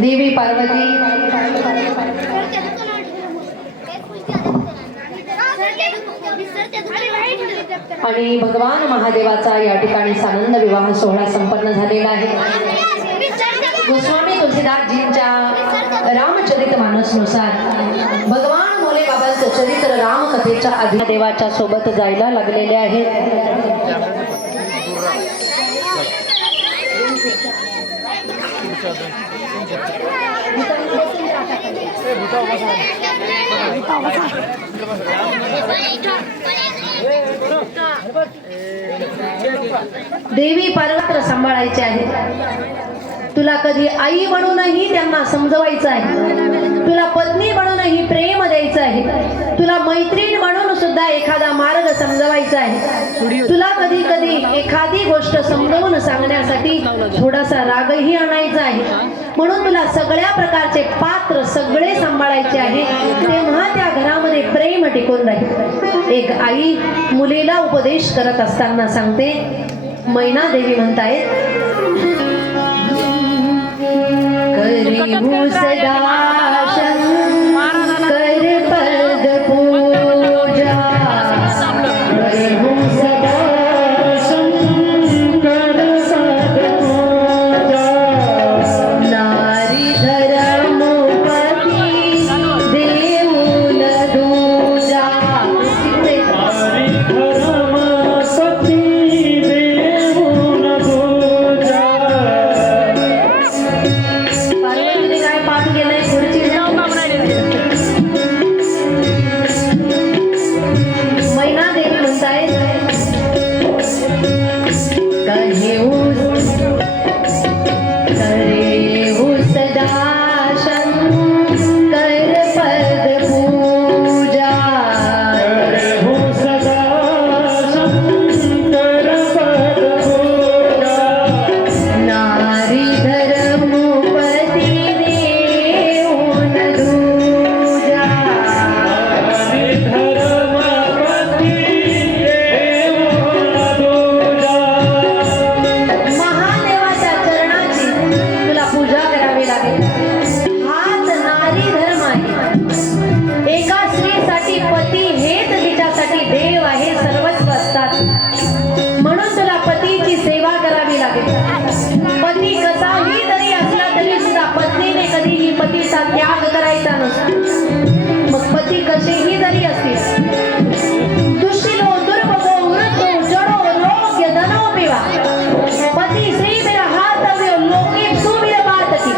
देवी पार्वती आणि भगवान महादेवाचा या ठिकाणी सानंद विवाह सोहळा संपन्न झालेला आहे। गोस्वामी तुलसीदासजींच्या रामचरित मानसनुसार भगवान भोले बाबांचं चरित्र रामकथेच्या आधी देवाच्या सोबत जायला लागलेले आहेत। देवी पार्वती सांभाळायचे आहे। तुला कधी आई म्हणूनही त्यांना समजवायचं आहे, तुला पत्नी म्हणूनही प्रेम द्यायचं आहे, तुला मैत्रीण म्हणून सुद्धा एखादा मार्ग समजवायचा आहे, तुला कधी कधी एखादी गोष्ट समजावून सांगण्यासाठी थोडासा रागही आणायचा आहे, म्हणून तुला सगळ्या प्रकारचे पात्र सगळे सांभाळायचे आहे, तेव्हा त्या घरामध्ये प्रेम टिकून राहील। एक आई मुलीला उपदेश करत असताना सांगते, मैना देवी म्हणतायत, करीहूँ सदा शंकर पद पूजा, करीहूँ सदा शंकर पद पूजा, नारी धर्मपति देऊन दूजा, नारी धर्मपति देऊन दूजा। मैना देवी म्हणतायत, करीहूँ सदा शंकर पद पूजा, करीहूँ सदा शंकर पद पूजा, नारी धर्मपति देऊन दूजा, नारी धर्मपति देऊन दूजा। महादेवाच्या चरणाची तुला पूजा करावी लागेल। हाच नारी धर्म आहे। एका स्त्रीसाठी पती हेच तिच्यासाठी देव आहे, सर्वस्व असतात, म्हणून तुला पतीची सेवा करावी लागेल। पती कसाही जरी असला तरी सुद्धा पत्नीने कधीही पतीचा त्याग करायचा नसतो। मग पती कसेही जरी असतील, दुष्टिलो दुर्भगो वृद्धो जडो रोग्य धनो पिवा, पती श्री मेरा हातव्य लोके सुमिर बातकी।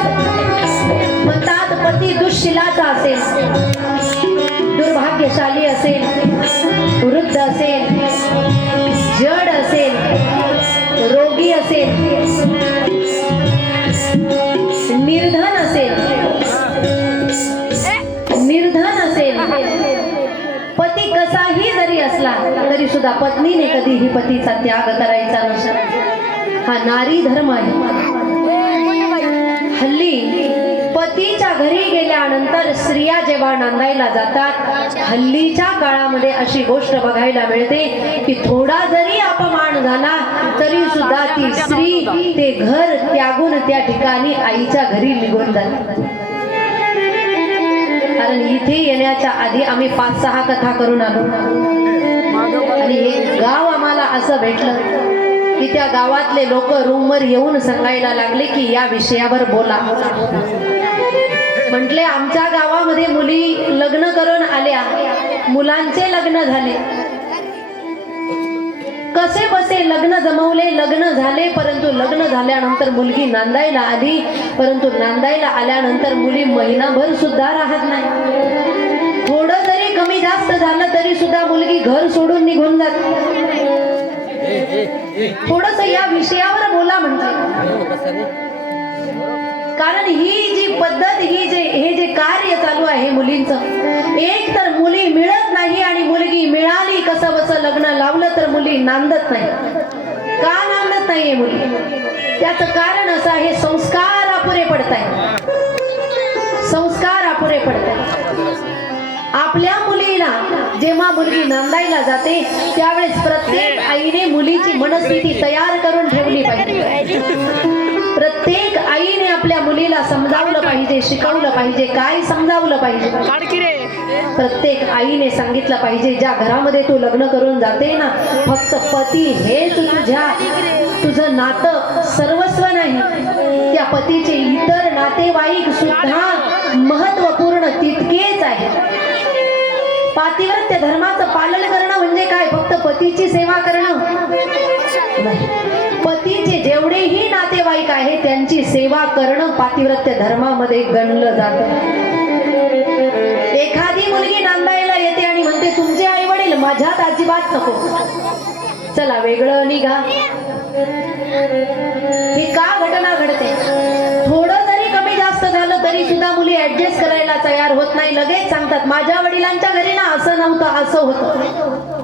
म्हणतात पती दुष्शिलाचा असेल, दुर्भाग्यशाली असेल, वृद्ध असेल, जड असेल, रोगी असेल, निर्धन असेल, पती कसाही जरी असला तरी सुद्धा पत्नीने कधीही पतीचा त्याग करायचा नसतो। हा नारी धर्म आहे। हल्ली पतीच्या घरी गेल्यानंतर स्त्रिया जेव्हा नांदायला जातात, हल्लीच्या काळामध्ये अशी गोष्ट बघायला मिळते की थोडा जरी अपमान झाला तरी सुद्धा ती स्त्री ते घर त्यागून त्या ठिकाणी आईच्या घरी निघून जाते। कारण इथे येण्याच्या आधी आम्ही 5-6 कथा करून आलो आणि हे गाव आम्हाला असं भेटलं की त्या गावातले लोक रूमवर येऊन सांगायला लागले की या विषयावर बोला। म्हटले आमच्या गावामध्ये मुली लग्न करून आल्या, मुलांचे लग्न झाले, कसे बसे लग्न जमवले, लग्न झाले, परंतु लग्न झाल्यानंतर मुलगी नांदायला आली, परंतु नांदायला आल्यानंतर मुली महिनाभर सुद्धा राहत नाही। थोडं जरी कमी जास्त झालं तरी सुद्धा मुलगी घर सोडून निघून जाते। थोडस या विषयावर बोला म्हणजे, कारण ही जी पद्धत हे जे कार्य चालू आहे मुलींचं, एक तर मुली मिळत नाही आणि मुलगी मिळाली कसं बसं लग्न लावलं तर मुली नांदत नाही। का नांदत नाहीये मुली? त्याचं कारण असं आहे, संस्कार अपुरे पडतायत, संस्कार अपुरे पडतायत। आपल्या मुलीला जेव्हा मुलगी नांदायला जाते त्यावेळेस प्रत्येक आईने मुलीची मनस्थिती तयार करून ठेवली पाहिजे। प्रत्येक प्रत्येक आईने आपल्या मुलीला समजावलं पाहिजे, शिकवलं पाहिजे. काय समजावलं पाहिजे? प्रत्येक आईने सांगितलं पाहिजे, ज्या घरामध्ये तू लग्न करून जाते ना, फक्त पती हेच तुझं नातं सर्वस्व नाही. त्या पतीचे इतर नातेवाईक सुद्धा महत्वपूर्ण तितकेच आहे. पातिव्रत्य धर्माचं पालन करणं म्हणजे काय? फक्त पतीची सेवा करणं नाही. पतीचे जेवढेही नातेवाईक आहेत त्यांची सेवा करणं पातिव्रत्य धर्मामध्ये गणलं जातं. एखादी मुलगी नांदायला येते आणि म्हणते, तुमचे आई वडील माझ्यात अजिबात नको, चला वेगळं निघा. ही का घटना घडते? थोडं जरी कमी जास्त झालं तरी सुद्धा मुली ऍडजस्ट करायला तयार होत नाही. लगेच सांगतात, माझ्या वडिलांच्या घरी ना असं नव्हतं, असं होतं.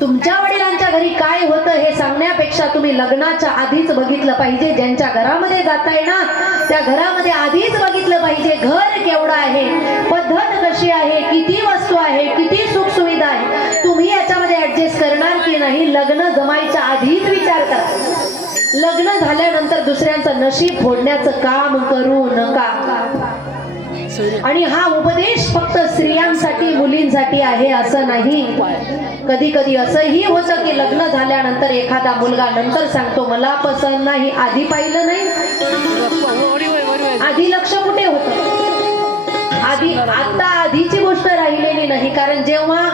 तुमच्या वडिलांच्या घरी काय होतं हे सांगण्यापेक्षा तुम्ही लग्नाच्या आधीच बघितलं पाहिजे. ज्यांच्या घरामध्ये जाताय ना, त्या घरामध्ये आधीच बघितलं पाहिजे, घर केवढं आहे, पद्धत कशी आहे, किती वस्तू आहे, किती सुख सुविधा आहे. तुम्ही याच्यामध्ये ऍडजस्ट करणार की नाही, लग्न जमायच्या आधीच विचार करा. लग्न झाल्यानंतर दुसऱ्यांचं नशीब फोडण्याचं काम करू नका. आणि हा उपदेश फक्त स्त्रियांसाठी, मुलींसाठी आहे असं नाही. कधी कधी असंही होतं की लग्न झाल्यानंतर एखादा मुलगा नंतर सांगतो, मला पसंत नाही, आधी पाहिलं नाही, आधी लक्ष कुठे होतं? आता आधीची गोष्ट राहिलेली नाही. कारण जेव्हा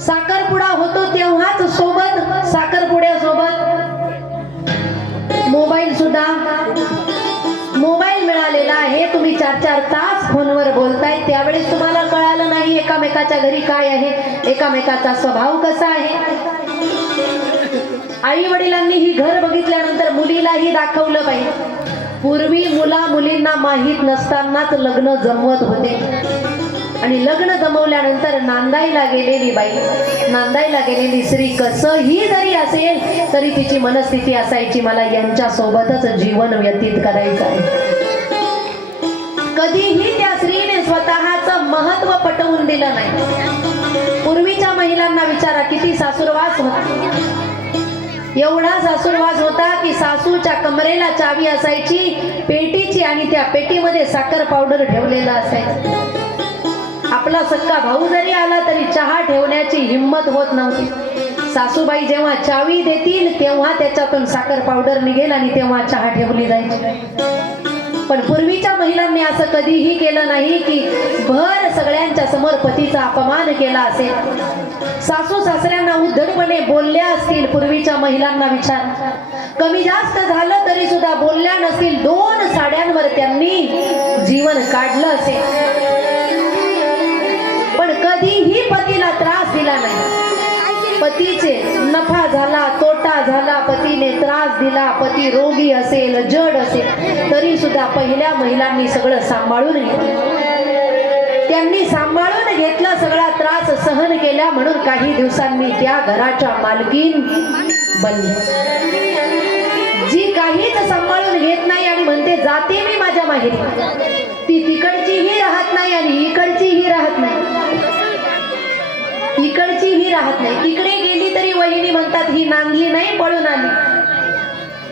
साखरपुडा होतो तेव्हाच सोबत साखरपुड्यासोबत मोबाईल सुद्धा, मोबाईल मिळालेला आहे. तुम्ही 4-4 तास फोनवर बोलताय, त्यावेळेस तुम्हाला कळालं नाही एकामेकाच्या घरी काय आहे, एकामेकाचा स्वभाव कसा आहे. आई वडिलांनी ही घर बघितल्यानंतर मुलीलाही दाखवलं पाहिजे. पूर्वी मुलींना माहीत नसतानाच लग्न जमवत होते. आणि लग्न जमवल्यानंतर नांदायला गेलेली बाई, नांदायला गेलेली स्त्री कसंही जरी असेल तरी तिची मनस्थिती असायची, मला यांच्या सोबतच जीवन व्यतीत करायचं आहे. कधीही त्या स्त्रीने स्वतःचं महत्व पटवून दिलं नाही. पूर्वीच्या महिलांना विचारा, किती सासूरवास होता. एवढा सासूरवास होता की सासूच्या कमरेला चावी असायची पेटीची, आणि त्या पेटीमध्ये साखर पावडर ठेवलेला असायचं. आपला सख्खा भाऊ जरी आला तरी चहा ठेवण्याची हिंमत होत नव्हती. सासूबाई जेव्हा चावी देतील तेव्हा त्याच्यातून साखर पावडर निघेल आणि तेव्हा चहा ठेवली जायची. पण पूर्वीच्या महिलांनी असं कधीही केलं नाही की भर सगळ्यांच्या समोर पतीचा अपमान केला असेल. सासू सासऱ्यांना उद्धटपणे बोलल्या असतील. पूर्वीच्या महिलांना विचार, कमी जास्त झालं तरी सुद्धा बोलल्या नसतील. 2 साड्यांवर त्यांनी जीवन काढलं असेल, पण कधीही पतीला त्रास दिला नाही. पतीचे नफा झाला, तोटा झाला, पतीने त्रास दिला, पती रोगी असेल, जड असेल, तरी सुद्धा पहिल्या महिलांनी सगळं सांभाळून घेतलं. त्यांनी सांभाळून घेतला, सगळा त्रास सहन केला, म्हणून काही दिवसांनी त्या घराच्या मालकीन बनल्या. जी काहीच सांभाळून घेत नाही आणि म्हणते जाते मी माझ्या माहेरी, ती तिकडचीही राहत नाही आणि इकडचीही राहत नाही, इकडचीही राहत नाही. तिकडे गेली तरी वहिनी म्हणतात, ही नांदली नाही, पळून आली,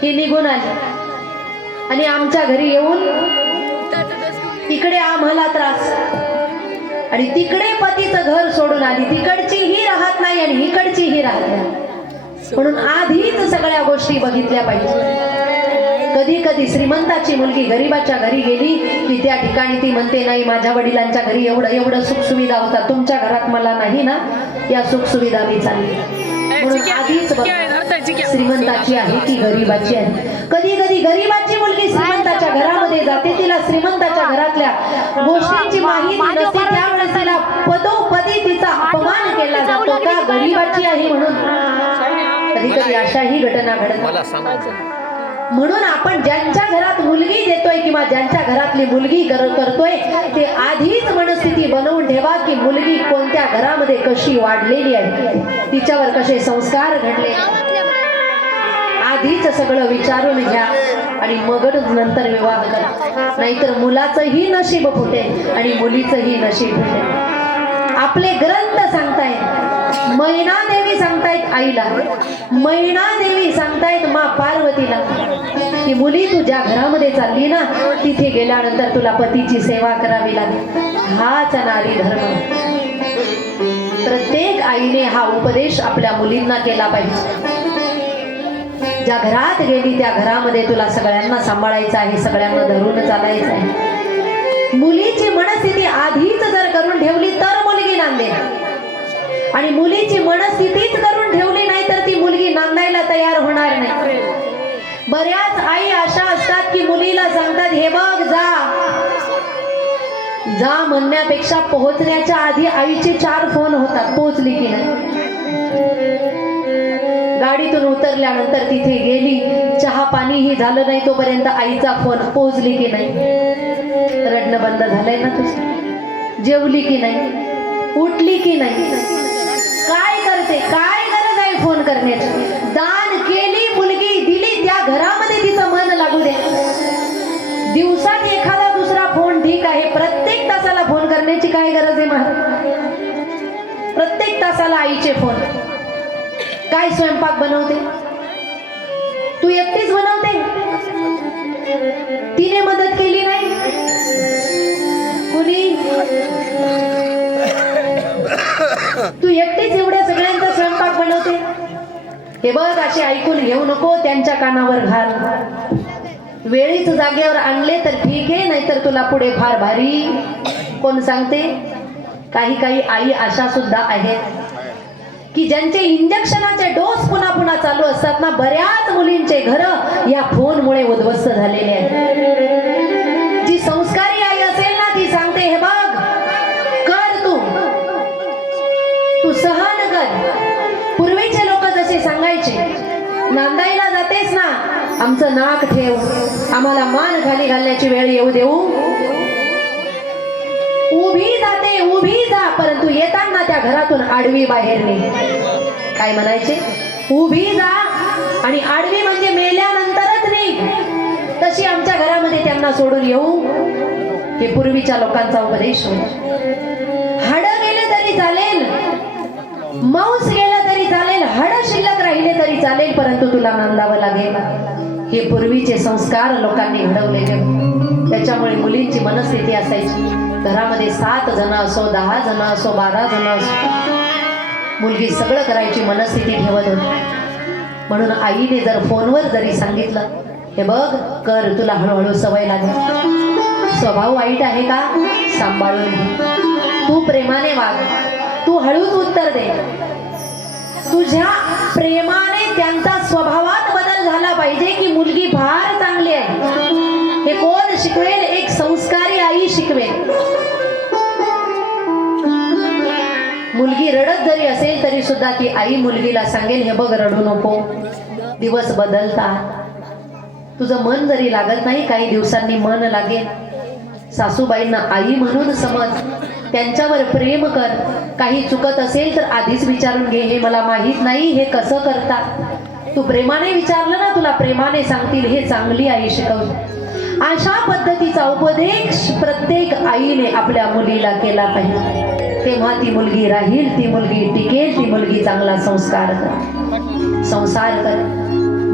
ही निघून आली, आणि आमच्या घरी येऊन तिकडे आम्हाला त्रास. आणि तिकडे पतीचं घर सोडून आली, तिकडचीही राहत नाही आणि इकडचीही राहत नाही. म्हणून आधीच सगळ्या गोष्टी बघितल्या पाहिजे. कधी कधी श्रीमंताची मुलगी गरिबाच्या घरी गेली की त्या ठिकाणी ती म्हणते, नाही माझ्या वडिलांच्या घरी एवढं सुखसुविधा होता, तुमच्या घरात मला नाही ना, या सुखसुविधा मी चालली. म्हणून आधीच बघ, श्रीमंताची आहे की गरिबाची आहे. कधी कधी गरिबाची मुलगी श्रीमंताच्या घरामध्ये जाते, तिला श्रीमंताच्या घरातल्या गोष्टींची माहिती नसते, त्यावेळेस तिला पदोपदी तिचा अपमान केला जातो का गरिबाची आहे म्हणून. कधी कधी अशाही घटना घडतात. म्हणून आपण ज्यांच्या घरात मुलगी देतोय किंवा ज्यांच्या घरातली मुलगी करतोय ते आधीच मनस्थिती बनवून ठेवा की मुलगी कोणत्या घरामध्ये कशी वाढलेली आहे, तिच्यावर कसे संस्कार घडले, आधीच सगळं विचारून घ्या आणि मगच नंतर विवाह करा. नाहीतर मुलाचंही नशीब फुटेल आणि मुलीचंही नशीब फुटेल. आपले ग्रंथ सांगतायत, मैना देवी सांगतायत आईला, मैना देवी सांगतायत मा पार्वतीला की मुली तू ज्या घरामध्ये चालली ना तिथे गेल्यानंतर तुला पतीची सेवा करावी लागेल. हाच नारी धर्म. प्रत्येक आईने हा उपदेश आपल्या मुलींना केला पाहिजे. ज्या घरात गेली त्या घरामध्ये तुला सगळ्यांना सांभाळायचं आहे, सगळ्यांना धरून चालायचं आहे. मुलीची मनस्थिती आधीच जर करून ठेवली तर मुलगी नांदेल, आणि मुलीची मनस्थितीच करून ठेवली नाही तर ती मुलगी नांदायला तयार होणार नाही. बऱ्याच आई अशा असतात की मुलीला सांगतात हे बघ जा जा म्हणण्यापेक्षा पोहोचण्याच्या आधी आईचे 4 फोन होतात, पोहोचली की नाही. गाडीतून उतरल्यानंतर तिथे गेली, चहा पाणीही झालं नाही तोपर्यंत आईचा फोन, पोहोचली की नाही, रडणं बंद झालंय ना तुझं, जेवली की नाही, उठली की नाही, काय करते, काय गरज आहे फोन करण्याची. दान केली मुलगी, दिली त्या घरामध्ये तिचं मन लागू दे. दिवसात एखादा दुसरा फोन ठीक आहे, प्रत्येक तासाला फोन करण्याची काय गरज आहे महाराज. प्रत्येक तासाला आईचे फोन. काय स्वयंपाक बनवते तू, एकटीच बनवते, तिने मदत केली नाही कुणी, तू एकटीच एवढ्या सगळ्यांचा स्वयंपाक बनवते. हे बघ असे ऐकून घेऊ नको, त्यांच्या कानावर घाल. वेळीच जागेवर आणले तर ठीक आहे, नाहीतर तुला पुढे फार भारी. कोण सांगते. काही काही आई अशा सुद्धा आहेत की ज्यांचे इंजेक्शनाचे डोस पुन्हा पुन्हा चालू असतात ना. बऱ्याच मुलींचे घर या फोनमुळे उद्ध्वस्त झालेले आहेत. जी संस्कारी आई असेल ना ती सांगते हे बघ कर, तू सहन कर. पूर्वीचे लोक जसे सांगायचे, नांदायला जातेस ना आमचं नाक ठेव, आम्हाला मान खाली घालण्याची वेळ येऊ देऊ. उभी जाते उभी जा, परंतु येताना त्या घरातून आडवी बाहेर नाही. काय म्हणायचे, उभी जा आणि आडवी म्हणजे मेल्यानंतरच नाही. तशी आमच्या घरामध्ये त्यांना सोडून येऊ. हे पूर्वीच्या लोकांचा उपदेश होता. हाड गेले तरी चालेल, मांस गेलं तरी चालेल, हाड शिल्लक राहिले तरी चालेल, परंतु तुला नांदावं लागेल. हे पूर्वीचे संस्कार लोकांनी घडवलेले. त्याच्यामुळे मुलींची मनस्थिती असायची, घरामध्ये 7 जण असो, 10 जण असो, 12 जण असो, मुलगी सगळं करायची मनस्थिती ठेवत होती. म्हणून आईने जर फोनवर जरी सांगितलं हे बघ कर, तुला हळूहळू सवय लागेल. स्वभाव वाईट आहे का, सांभाळून घे. तू प्रेमाने वाग, तू हळूच उत्तर दे. तुझ्या प्रेमाने त्यांचा स्वभावात बदल झाला पाहिजे की मुलगी फार चांगली आहे. हे कोण शिकवेल, एक संस्कारी आई शिकवेल. मुलगी रडत जरी असेल तरी सुद्धा ती आई मुलगीला सांगेल हे बघ रडू नको, दिवस बदलतात, तुझं मन जरी लागत नाही काही दिवसांनी मन लागेल. सासूबाईंना आई म्हणून समज, त्यांच्यावर प्रेम कर. काही चुकत असेल तर आधीच विचारून घे, हे मला माहित नाही, हे कसं करतात. तू प्रेमाने विचारलं ना तुला प्रेमाने सांगतील. हे चांगली आई शिकवते. अशा पद्धतीचा उपदेश प्रत्येक आईने आपल्या मुलीला केला पाहिजे. तेव्हा ती मुलगी राहील, ती मुलगी टिकेल, ती मुलगी चांगला संस्कार कर.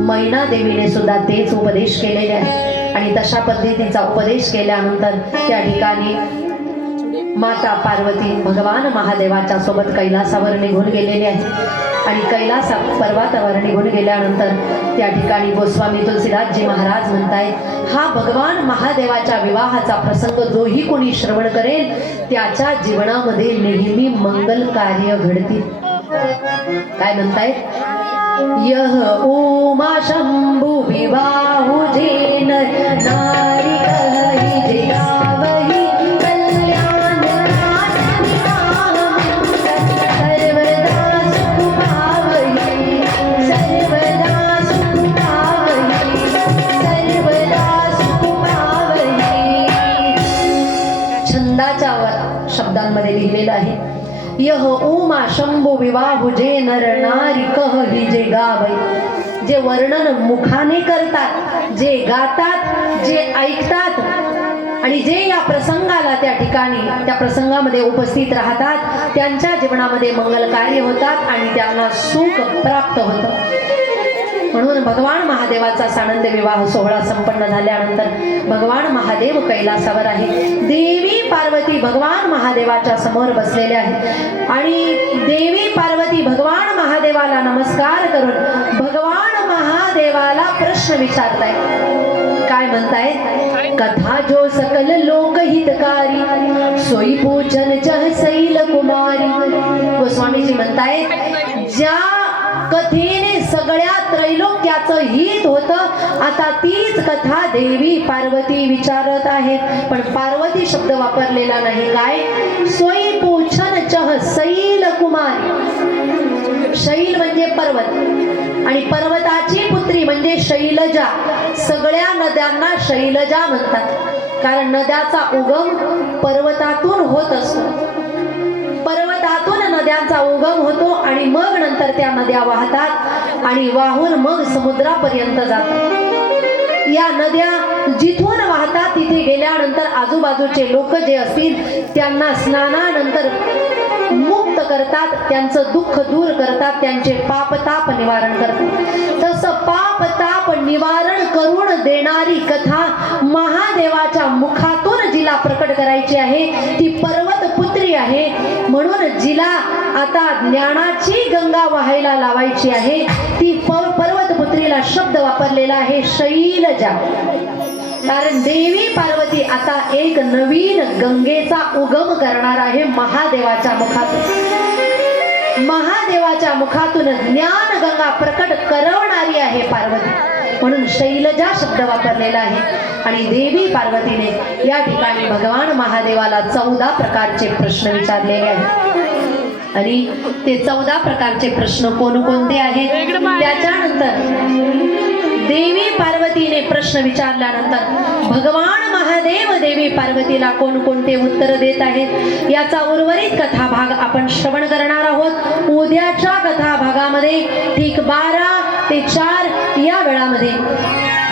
मैना देवीने सुद्धा तेच उपदेश केलेले आहे. आणि तशा पद्धतीचा उपदेश केल्यानंतर त्या ठिकाणी माता पार्वती भगवान महादेवाच्या सोबत कैलासावर निघून गेलेले आहेत. आणि कैलास पर्वतावर निघून गेल्यानंतर त्या ठिकाणी गोस्वामी तुलसीदासजी महाराज म्हणतायत हा भगवान महादेवाच्या विवाहाचा प्रसंग जोही कोणी श्रवण करेल त्याच्या जीवनामध्ये नेहमी मंगल कार्य घडतील. काय म्हणतायत, यह उमा शंभू विवाहु जेन नारी कहई जे गावही शब्दांमध्ये लिहिलेलं आहे. यह उमा शंभू विवाहु जे नर नारी कहही जे गावई. जे वर्णन मुखाने करतात, जे गातात, जे ऐकतात आणि जे या प्रसंगाला त्या ठिकाणी त्या प्रसंगामध्ये उपस्थित राहतात त्यांच्या जीवनामध्ये मंगल कार्य होतात आणि त्यांना सुख प्राप्त होतं. म्हणून भगवान महादेवाचा सानंद विवाह सोहळा संपन्न झाल्यानंतर भगवान महादेव कैलासावर आहे. देवी पार्वती भगवान महादेवाच्या समोर बसलेल्या आहेत आणि देवी पार्वती भगवान महादेवाला नमस्कार करून भगवान महादेवाला प्रश्न विचारताय. काय म्हणताय? कथा जो सकल लोक हितकारी सोई पूजन चह सैल कुमारी. गोस्वामीजी म्हणताय ज्या कथेने सगळ्या त्रैलोक्याचं हित होतं आता तीच कथा देवी पार्वती विचारत आहेत. पण पार्वती शब्द वापरलेला नाही. काय? सोई पूछन चह सैल कुमारी. शैल म्हणजे पर्वत आणि पर्वताची पुत्री म्हणजे शैलजा. सगळ्या नद्यांना शैलजा म्हणतात कारण नद्याचा उगम पर्वतातून होत असतो. पर्वतातून नद्यांचा उगम होतो आणि मग नंतर त्या नद्या वाहतात आणि वाहून मग समुद्रापर्यंत जातात. या नद्या जिथून वाहतात तिथे गेल्यानंतर आजूबाजूचे लोक जे असतील त्यांना स्नानानंतर मुक्त करतात, त्यांचं दुःख दूर करतात, त्यांचे पापताप निवारण करतात. तसं पापताप निवारण करून देणारी कथा महादेवाच्या मुखातून जिला प्रकट करायची आहे ती पर्वत पुत्री आहे. म्हणून जिला आता ज्ञानाची गंगा वाहायला लावायची आहे ती पर्वत पुत्रीला शब्द वापरलेला आहे शैलजा. कारण देवी पार्वती आता एक नवीन गंगेचा उगम करणार आहे महादेवाच्या मुखातून. महादेवाच्या मुखातून ज्ञान गंगा प्रकट करवणारी आहे पार्वती. म्हणून शैलजा शब्द वापरलेला आहे. आणि देवी पार्वतीने या ठिकाणी भगवान महादेवाला 14 प्रकारचे प्रश्न विचारलेले आहेत आणि ते 14 प्रकारचे प्रश्न कोणकोणते आहेत त्याच्यानंतर देवी पार्वतीने प्रश्न विचारल्यानंतर भगवान महादेव देवी पार्वतीला कोणकोणते उत्तर देत आहेत याचा उर्वरित कथा भाग आपण श्रवण करणार आहोत उद्याच्या कथा भागामध्ये ठीक 12 ते 4 या वेळामध्ये.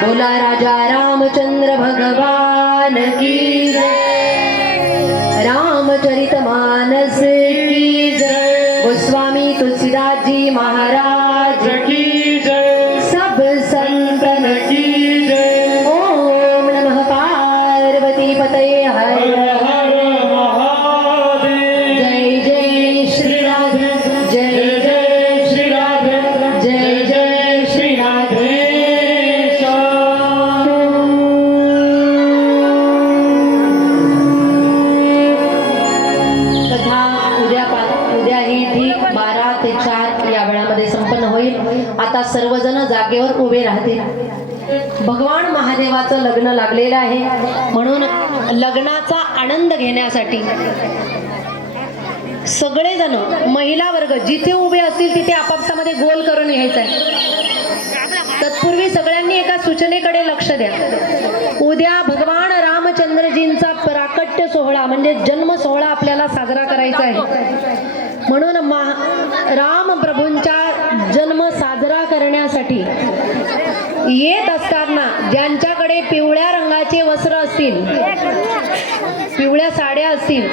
बोला राजा रामचंद्र भगवान की जय. रामचरित मानस की जय. गोस्वामी तुलसीदासजी महाराज की जय. सब संतन की जय. ओम नमः पार्वती पतये हर हर महादेव. जय जय श्री राधे. जय जय श्री राधे. जय जय श्री राधे. आता सर्वजण जागेवर उभे राहतील. भगवान महादेवाचं लग्न लागलेलं आहे म्हणून लग्नाचा आनंद घेण्यासाठी सगळेजण महिला वर्ग जिथे उभे असतील तिथे आपापसामध्ये गोल करून घ्यायचं आहे. तत्पूर्वी सगळ्यांनी एका सूचनेकडे लक्ष द्या. उद्या भगवान रामचंद्रजींचा प्राकट्य सोहळा म्हणजे जन्म सोहळा आपल्याला साजरा करायचा आहे. म्हणून राम प्रभूंच्या जन्म साजरा करण्यासाठी येत असताना ज्यांच्याकडे पिवळ्या रंगाचे वस्त्र असतील पिवळ्या साड्या असतील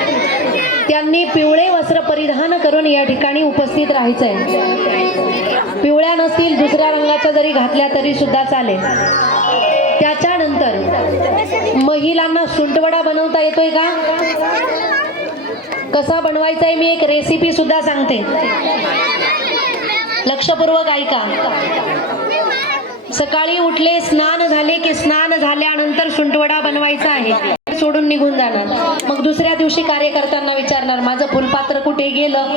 त्यांनी पिवळे वस्त्र परिधान करून या ठिकाणी उपस्थित राहायचं आहे. पिवळ्या नसतील दुसऱ्या रंगाच्या जरी घातल्या तरी सुद्धा चालेल. त्याच्यानंतर महिलांना सुंठवडा बनवता येतोय का? कसा बनवायचा आहे मी एक रेसिपी सुद्धा सांगते. लक्षपूर्वक ऐका. सकाळी उठले स्नान झाले की स्नान झाल्यानंतर सुंठवडा बनवायचा आहे. सोडून निघून जाणार. मग दुसऱ्या दिवशी कार्यकर्त्यांना विचारणार माझं फुलपात्र कुठे गेलं,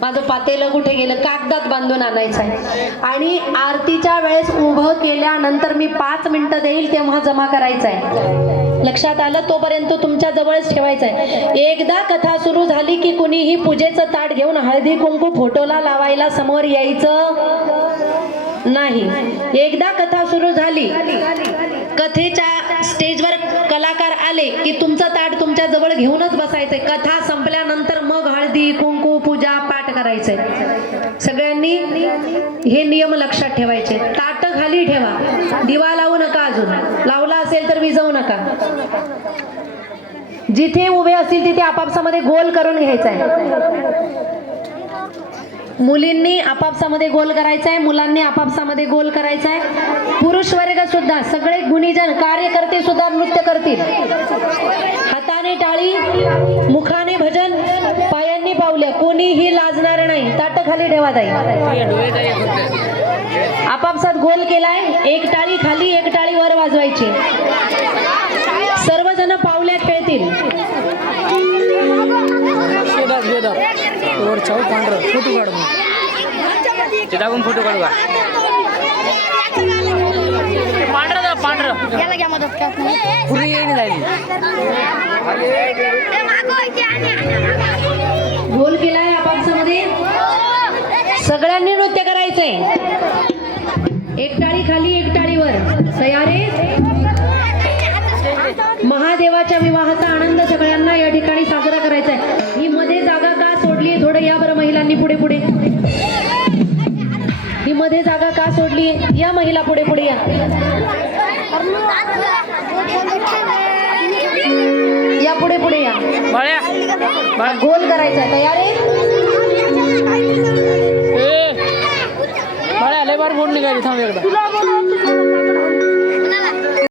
माझं पातेलं कुठे गेलं. कागदात बांधून आणायचं आहे आणि आरतीच्या वेळेस उभं केल्यानंतर मी 5 मिनिटं देईल तेव्हा जमा करायचं आहे. लक्षात आलं? तोपर्यंत तुमच्या जवळच ठेवायचं आहे. एकदा कथा सुरू झाली की कुणीही पूजेचं ताट घेऊन हळदी कुंकू फोटोला लावायला समोर यायचं नाही. एकदा कथा सुरू झाली कथेच्या स्टेजवर कलाकार आले की तुमचं ताट तुमच्या जवळ घेऊनच बसायचंय. कथा संपल्यानंतर मग हळदी कुंकू पूजा पाठ करायचंय. सगळ्यांनी हे नियम लक्षात ठेवायचे. ताट खाली ठेवा. दिवा लावू नका. अजून लावला असेल तर विजवू नका. जिथे उभे असतील तिथे आपापसामध्ये गोल करून घ्यायचा आहे. मुलींनी आपापसामध्ये गोल करायचा आहे, मुलांनी आपापसामध्ये गोल करायचा आहे. पुरुष वर्ग सुद्धा सगळे गुणीजन कार्यकर्ते सुद्धा नृत्य करतील. हाताने टाळी, मुखाने भजन, पायांनी पावलं, कोणीही लाजणार नाही. ताट खाली ठेवा ताई. आपापसात गोल केलाय. एक टाळी खाली, एक टाळी वर वाजवायची. सर्वजण पावल्यात खेळतील. फोटो काढ ते दाखवून फोटो काढू का पांढरा पांढरं याला घ्या मदत का पुरी येईन जाईल. गोल केलाय आपापसामध्ये. सगळ्यांनी नृत्य करायचंय. एक टाळी खाली, एक टाळी वर. तयार आहे. महादेवाच्या विवाहाचा आनंद सगळ्यांना या ठिकाणी साजरा करायचा आहे. ही मध्ये जागा का सोडली? थोडं या बरं महिलांनी पुढे पुढे. ही मध्ये जागा का सोडली? या महिला पुढे पुढे या. या पुढे पुढे या. गोल करायचा आहे. तयार आहे. लय बार बोल निघाली थांब एकदा.